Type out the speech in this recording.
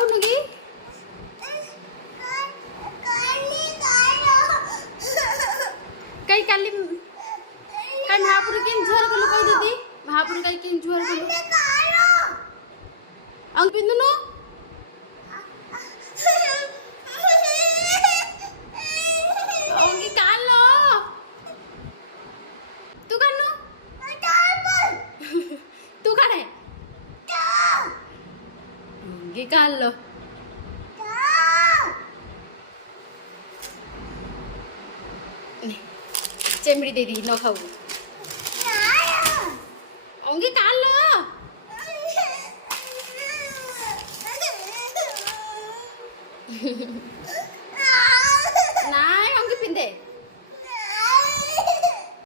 खाऊनुगी कई काली कई महापुर किन झोर कलु कहि दीदी महापुर कई किन झोर कलु अंग पिंदुनु अंगी कालो तू कानु तू काने अंगी कालो चेमड़ी दे दी न खाऊ अंगी कालो